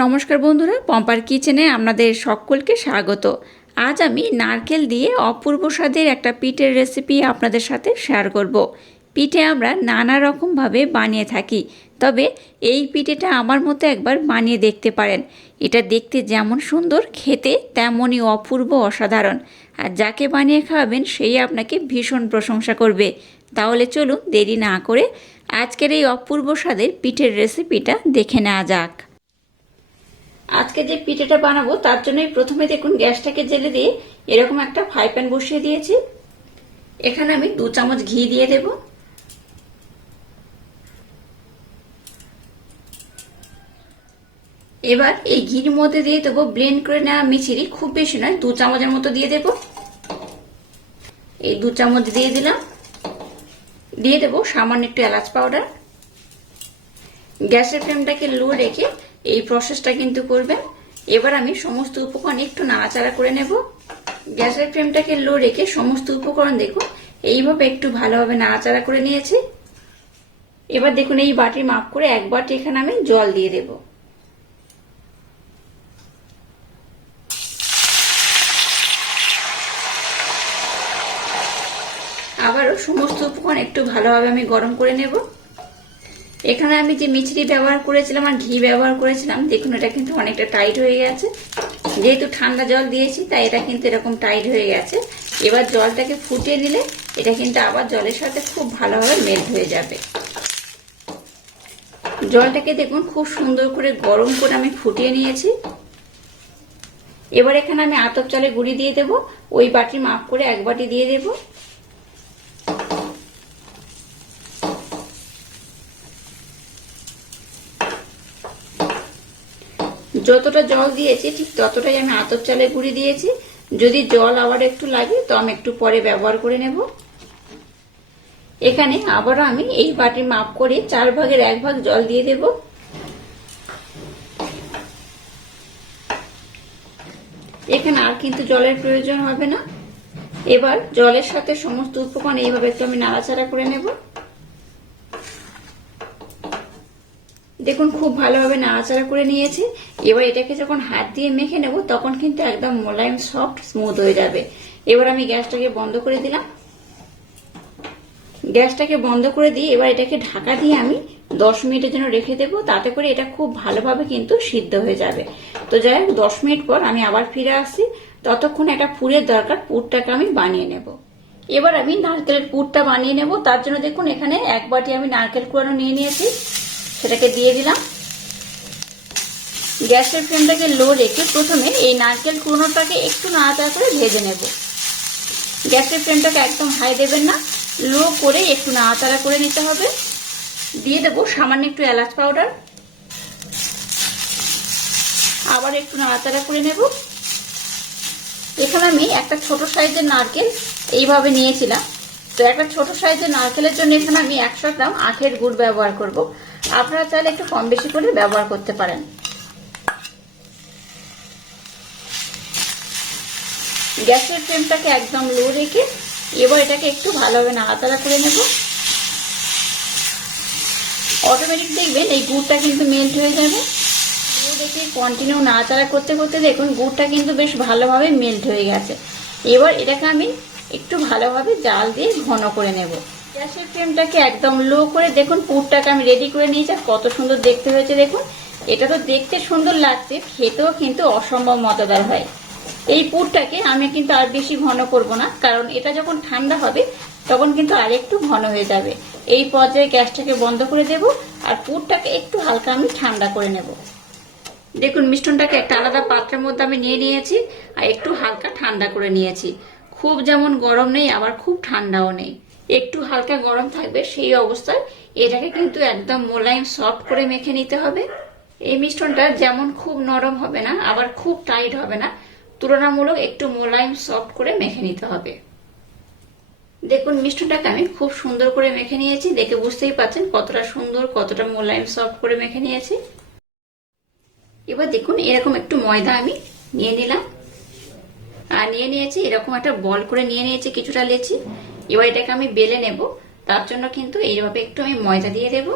নমস্কার বন্ধুরা, পম্পার কিচেনে আপনাদের সকলকে স্বাগত। আজ আমি নারকেল দিয়ে অপূর্ব স্বাদের একটা পিঠের রেসিপি আপনাদের সাথে শেয়ার করব। পিঠে আমরা নানা রকমভাবে বানিয়ে থাকি, তবে এই পিঠেটা আমার মতো একবার বানিয়ে দেখতে পারেন। এটা দেখতে যেমন সুন্দর, খেতে তেমনই অপূর্ব অসাধারণ। আর যাকে বানিয়ে খাওয়াবেন, সেই আপনাকে ভীষণ প্রশংসা করবে। তাহলে চলুন দেরি না করে আজকের এই অপূর্ব স্বাদের পিঠের রেসিপিটা দেখে নেওয়া যাক। আজকে যে পিঠেটা বানাবো, তার জন্যই প্রথমে দেখুন গ্যাসটাকে জেলে দিয়ে এরকম একটা ফ্রাই প্যান বসিয়ে দিয়েছি। এখানে আমি দু চামচ ঘি দিয়ে দেব। এবার এই ঘির মধ্যে দিয়ে দেবো ব্লেন্ড করে নেওয়া মিচিরি খুব বেশি নয়, দু চামচের মতো দিয়ে দেব। এই দু চামচ দিয়ে দিলাম। দিয়ে দেবো সামান্য একটু এলাচ পাউডার। গ্যাসের ফ্লেমটাকে লো রেখে এই প্রসেসটা কিন্তু করবেন এবার আমি সমস্ত উপকরণ একটু নাড়াচাড়া করে নেব। গ্যাসের ফ্লেমটাকে লো রেখে সমস্ত উপকরণ দেখুন, এইভাবে একটু ভালোভাবে নাড়াচাড়া করে নিয়েছি। এবার দেখুন, এই বাটি মাপ করে এক বাটি এখানে আমি জল দিয়ে দেব। আবারও সমস্ত উপকরণ একটু ভালোভাবে আমি গরম করে নেব। এখানে আমি যে মিছরি ব্যবহার করেছিলাম আর ঘি ব্যবহার করেছিলাম, দেখুন এটা কিন্তু অনেকটা টাইট হয়ে গেছে। যেহেতু ঠান্ডা জল দিয়েছি, তাই এটা কিন্তু এরকম টাইট হয়ে গেছে। এবার জলটাকে ফুটিয়ে দিলে এটা কিন্তু আবার জলের সাথে খুব ভালোভাবে মেল্ট হয়ে যাবে। জলটাকে দেখুন খুব সুন্দর করে গরম করে আমি ফুটিয়ে নিয়েছি। এবার এখানে আমি আতপ চালে গুঁড়ি দিয়ে দেব, ওই বাটি মাপ করে এক বাটি দিয়ে দেবো। যতটা জল দিয়েছি, ঠিক ততটাই আমি আতর চালে গুঁড়ি দিয়েছি। যদি জল আবার একটু লাগে, তো আমি একটু পরে ব্যবহার করে নেব। এখানে আবারও আমি এই বাটির মাপ করে চার ভাগের এক ভাগ জল দিয়ে দেব। এখানে আর কিন্তু জলের প্রয়োজন হবে না। এবার জলের সাথে সমস্ত উপকরণ এইভাবে একটু আমি নাড়াচাড়া করে নেব। দেখুন, খুব ভালোভাবে নাড়াচাড়া করে নিয়েছি। এবার এটাকে যখন হাত দিয়ে মেখে নেব, তখন কিন্তু একদম মোলায়েম সফট স্মুথ হয়ে যাবে। এবার আমি গ্যাসটাকে বন্ধ করে দিলাম। গ্যাসটাকে বন্ধ করে দিয়ে এবার এটাকে ঢাকা দিয়ে আমি দশ মিনিটের জন্য রেখে দেব। তাতে করে এটা খুব ভালোভাবে কিন্তু সিদ্ধ হয়ে যাবে। তো যাই হোক, দশ মিনিট পর আমি আবার ফিরে আসি। ততক্ষণ একটা পুরের দরকার, পুরটাকে আমি বানিয়ে নেব। এবার আমি নারকেলের পুরটা বানিয়ে নেব। তার জন্য দেখুন, এখানে এক বাটি আমি নারকেল কুড়ানো নিয়ে নিয়েছি। সেটাকে দিয়ে দিলাম। গ্যাসের ফ্লেমটাকে লো রেখে প্রথমে এই নারকেল কুড়োনোটাকে একটু নাড়াচাড়া করে ভেজে নেব। গ্যাসের ফ্লেমটাকে একদম হাই দেবেন না, লো করে একটু নাড়াচাড়া করে নিতে হবে। দিয়ে দেবো সামান্য একটু এলাচ পাউডার। আবার একটু নাড়াচাড়া করে নেব। এখানে আমি একটা ছোট সাইজের নারকেল এইভাবে নিয়েছিলাম। তো একটা ছোট সাইজের নারকেলের জন্য এখানে আমি একশো গ্রাম আখের গুড় ব্যবহার করব। আপনারা চাইলে একটু কম বেশি করে ব্যবহার করতে পারেন। গ্যাসের ফ্লেমটাকে একদম লো রেখে এবার এটাকে একটু ভালোভাবে নাড়াতাড়া করে নেব। অটোমেটিক দেখবেন এই গুড়টা কিন্তু মেল্ট হয়ে যাবে। দেখে কন্টিনিউ নাড়াচাড়া করতে করতে দেখুন গুড়টা কিন্তু বেশ ভালোভাবে মেল্ট হয়ে গেছে। এবার এটাকে আমি একটু ভালোভাবে জাল দিয়ে ঘন করে নেব। গ্যাসের ফ্লেমটাকে একদম লো করে দেখুন, পুরটাকে আমি রেডি করে নিয়েছি কত সুন্দর দেখতে হয়েছে দেখুন। এটা তো দেখতে সুন্দর লাগছে, খেতেও কিন্তু অসম্ভব মজাদার হয়। এই পুরটাকে আমি কিন্তু আর বেশি ঘন করব না, কারণ এটা যখন ঠান্ডা হবে, তখন কিন্তু আর একটু ঘন হয়ে যাবে। এই পর্যায়ে গ্যাসটাকে বন্ধ করে দেব আর পুরটাকে একটু হালকা আমি ঠান্ডা করে নেব। দেখুন মিষ্টনটাকে একটা আলাদা পাত্রের মধ্যে আমি নিয়ে নিয়েছি আর একটু হালকা ঠান্ডা করে নিয়েছি। খুব যেমন গরম নেই, আবার খুব ঠান্ডাও নেই। একটু হালকা গরম থাকবে, সেই অবস্থায় এটাকে কিন্তু একদম মোলায়েম সফট করে মেখে নিতে হবে। এই মিশ্রণটা যেমন খুব নরম হবে না, আবার খুব টাইট হবে না, তুলনামূলক একটু মোলায়েম সফট করে মেখে নিতে হবে। দেখুন মিষ্টনটাকে আমি খুব সুন্দর করে মেখে নিয়েছি। দেখে বুঝতেই পাচ্ছেন কতটা সুন্দর, কতটা মোলায়েম সফট করে মেখে নিয়েছি। এবার দেখুন, এরকম একটু ময়দা আমি নিয়ে নিলাম। আর নিয়ে নিয়েছি, এরকম একটা বল করে নিয়ে নিয়েছি কিছুটা লেচি। এবার এটাকে আমি বেলে নেব। তার জন্য কিন্তু এইভাবে একটু আমি ময়দা দিয়ে দেব।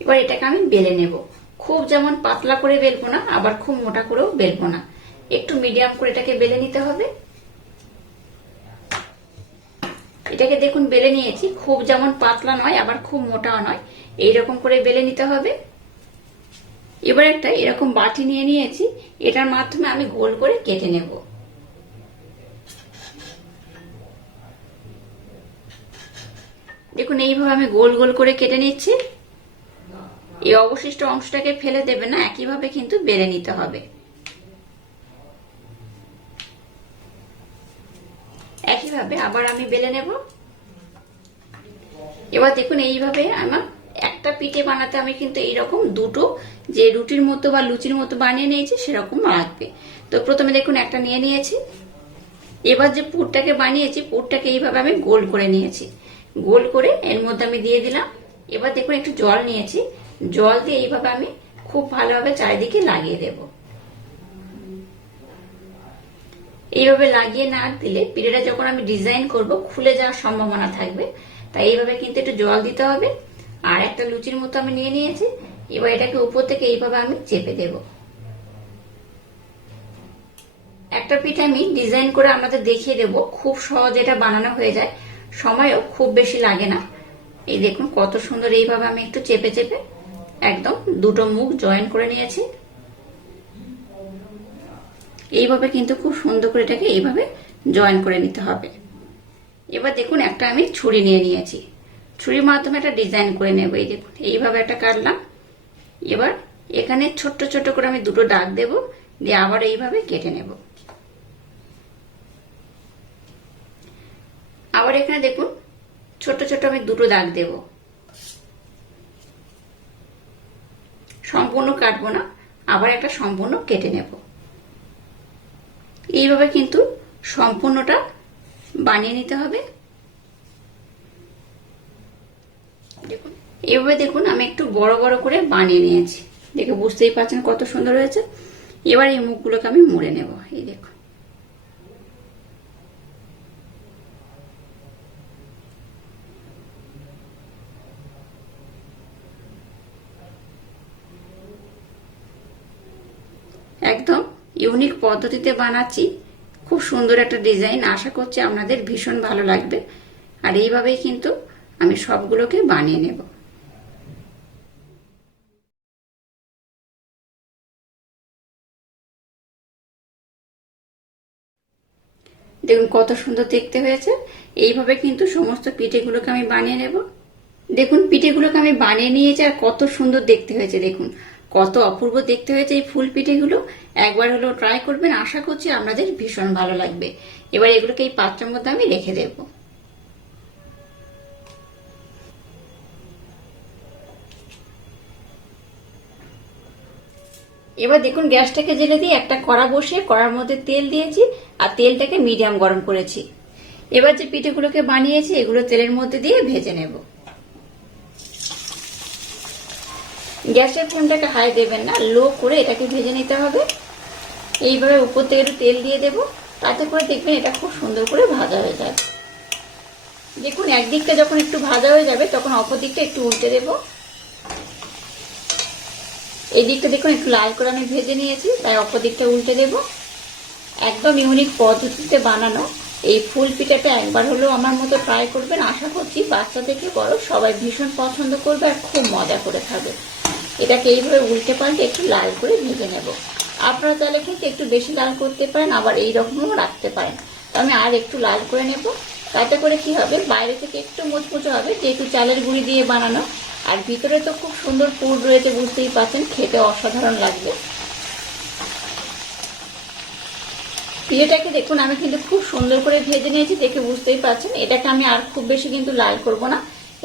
এবার এটাকে আমি বেলে নেব। খুব যেমন পাতলা করে বেলবো না, আবার খুব মোটা করেও বেলবো না। একটু মিডিয়াম করে এটাকে বেলে নিতে হবে। এটাকে দেখুন, বেলে নিয়েছি। খুব যেমন পাতলা নয়, আবার খুব মোটাও নয়। এইরকম করে বেলে নিতে হবে। এবার একটা এরকম বাটি নিয়ে নিয়েছি। এটার মাধ্যমে আমি গোল করে কেটে নেব। দেখুন, এইভাবে আমি গোল গোল করে কেটে নিচ্ছি। এই অবশিষ্ট অংশটাকে ফেলে দেবে না, একইভাবে কিন্তু বেলে নিতে হবে। একইভাবে আবার আমি বেলে নেব। এবার দেখুন, এইভাবে আমার একটা পিঠে বানাতে আমি কিন্তু এইরকম দুটো, যে রুটির মতো বা লুচির মতো বানিয়ে নিয়েছি, সেরকম লাগবে। তো প্রথমে দেখুন, একটা নিয়ে নিয়েছি। এবার যে পুরটাকে বানিয়েছি, পুরটাকে এইভাবে আমি গোল করে নিয়েছি। গোল করে এর মধ্যে আমি দিয়ে দিলাম। এবার দেখুন, একটু জল নিয়েছি। জল দিয়ে এইভাবে আমি খুব ভালোভাবে চারিদিকে লাগিয়ে দেব। এইভাবে লাগিয়ে না দিলে পিঠেটা যখন আমি ডিজাইন করব, খুলে যাওয়ার সম্ভাবনা থাকবে। তাই এইভাবে কিন্তু একটু জল দিতে হবে। আর একটা লুচির মতো আমি নিয়ে নিয়েছি। এবার এটাকে উপর থেকে এইভাবে আমি চেপে দেব। একটা পিঠে আমি ডিজাইন করে আমাদের দেখিয়ে দেব। খুব সহজ এটা বানানো হয়ে যায়। সময়ও খুব বেশি লাগে না। এই দেখুন কত সুন্দর এইভাবে আমি একটু চেপে চেপে একদম দুটো মুখ জয়েন করে নিয়েছি। এইভাবে কিন্তু খুব সুন্দর করে এটাকে এইভাবে জয়েন করে নিতে হবে। এবার দেখুন একটা আমি ছুরি নিয়ে নিয়েছি। ছুরির মাধ্যমে একটা ডিজাইন করে নেব। এই দেখুন, এইভাবে একটা কাটলাম। এবার এখানে ছোট্ট ছোট্ট করে আমি দুটো দাগ দেব। দিয়ে আবার এইভাবে কেটে নেব। আবার এখানে দেখুন, ছোট ছোট আমি দুটো দাগ দেব। সম্পূর্ণ কাটবো না, আবার একটা সম্পূর্ণ কেটে নেব। এইভাবে কিন্তু সম্পূর্ণটা বানিয়ে নিতে হবে। দেখুন, এইভাবে দেখুন, আমি একটু বড় বড় করে বানিয়ে নিয়েছি। দেখে বুঝতেই পারছেন কত সুন্দর হয়েছে। এবার এই মুখগুলোকে আমি মুড়ে নেব, এই দেখুন। একদম ইউনিক পদ্ধতিতে বানাচ্ছি। খুব সুন্দর একটা ডিজাইন আশা করছি আপনাদের ভীষণ ভালো লাগবে। আর এইভাবেই কিন্তু আমি সবগুলোকে বানিয়ে নেব। দেখুন কত সুন্দর দেখতে হয়েছে। এইভাবে কিন্তু সমস্ত পিঠেগুলোকে আমি বানিয়ে নেব। দেখুন, পিঠেগুলোকে আমি বানিয়ে নিয়েছি আর কত সুন্দর দেখতে হয়েছে, দেখুন। কত অপূর্ব দেখতে হয়েছে এই ফুল পিঠেগুলো। একবার হলেও ট্রাই করবেন, আশা করছি আপনাদের ভীষণ ভালো লাগবে। এবার এগুলোকে এই পাত্রের মধ্যে আমি রেখে দেবো। এবার দেখুন, গ্যাসটাকে জেলে দিয়ে একটা কড়া বসিয়ে কড়ার মধ্যে তেল দিয়েছি আর তেলটাকে মিডিয়াম গরম করেছি। এবার যে পিঠেগুলোকে বানিয়েছি, এগুলো তেলের মধ্যে দিয়ে ভেজে নেব। গ্যাসের ফ্লেমটাকে হাই দেবেন না, লো করে এটাকে ভেজে নিতে হবে। এইভাবে উপর থেকে একটু তেল দিয়ে দেব, তাতে করে দেখবেন এটা খুব সুন্দর করে ভাজা হয়ে যাবে। দেখুন, একদিকটা যখন একটু ভাজা হয়ে যাবে, তখন অপর দিকটা একটু উল্টে দেবো। এই দিকটা দেখুন, একটু লাল করে আমি ভেজে নিয়েছি, তাই অপর দিকটা উল্টে দেব। একদম ইউনিক পদ্ধতিতে বানানো এই ফুল পিঠাটা একবার হলেও আমার মতো ট্রাই করবেন। আশা করছি বাচ্চা থেকে বড় সবাই ভীষণ পছন্দ করবে আর খুব মজা করে খাবে। এটাকে এইভাবে উল্টে পাল্টে একটু লাল করে ভেজে নেব। আপনারা চাইলে কিন্তু একটু বেশি লাল করতে পারেন, আবার এই রকমও রাখতে পারেন। তো আমি আর একটু লাল করে নেব। তাতে করে কি হবে, বাইরে থেকে একটু মুচমুচে হবে, যেহেতু চালের গুঁড়ি দিয়ে বানানো। আর ভিতরে তো খুব সুন্দর পুর রয়েছে, বুঝতেই পারছেন খেতে অসাধারণ লাগবে। পিঠেটাকে দেখুন, আমি কিন্তু খুব সুন্দর করে ভেজে নিয়েছি, দেখে বুঝতেই পারছেন এটাকে আমি আর খুব বেশি কিন্তু লাল করব না।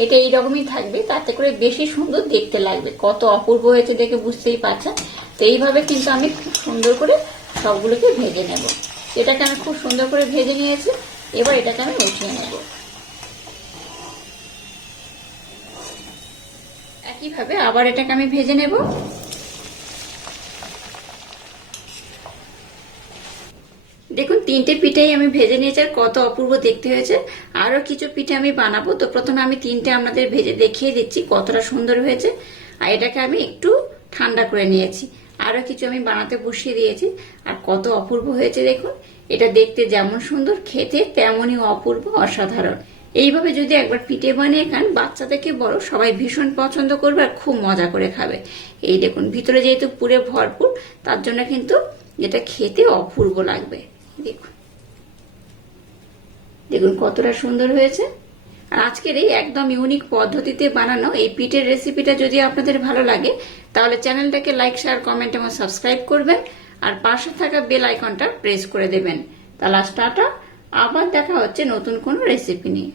এটা এইরকমই থাকবে, তাতে করে বেশি সুন্দর দেখতে লাগবে। কত অপূর্ব হয়েছে দেখে বুঝতেই পারছেন? তো এইভাবে কিন্তু আমি খুব সুন্দর করে সবগুলোকে ভেজে নেব। এটাকে আমি খুব সুন্দর করে ভেজে নিয়েছি, এবার এটাকে আমি উঠিয়ে নেব। একইভাবে আবার এটাকে আমি ভেজে নেব দেখুন তিনটে পিঠেই আমি ভেজে নিয়েছি আর কত অপূর্ব দেখতে হয়েছে। আরও কিছু পিঠে আমি বানাবো। তো প্রথমে আমি তিনটে আপনাদের ভেজে দেখিয়ে দিচ্ছি কতটা সুন্দর হয়েছে। আর এটাকে আমি একটু ঠান্ডা করে নিয়েছি। আরও কিছু আমি বানাতে বসিয়ে দিয়েছি। আর কত অপূর্ব হয়েছে দেখুন। এটা দেখতে যেমন সুন্দর, খেতে তেমনই অপূর্ব, অসাধারণ। এইভাবে যদি একবার পিঠে বানিয়ে খান, বাচ্চা থেকে বড় সবাই ভীষণ পছন্দ করবে আর খুব মজা করে খাবে। এই দেখুন, ভিতরে যেহেতু পুরে ভরপুর, তার জন্য কিন্তু এটা খেতে অপূর্ব লাগবে। দেখুন। দেখুন কতটা সুন্দর হয়েছে। আর আজকের এই একদম ইউনিক পদ্ধতিতে বানানো এই পিঠের রেসিপিটা যদি আপনাদের ভালো লাগে, তাহলে চ্যানেলটাকে লাইক শেয়ার কমেন্ট এবং সাবস্ক্রাইব করবেন। আর পাশে থাকা বেল আইকনটা প্রেস করে দেবেন। তাহলে টাটা, আবার দেখা হচ্ছে নতুন কোনো রেসিপি নিয়ে।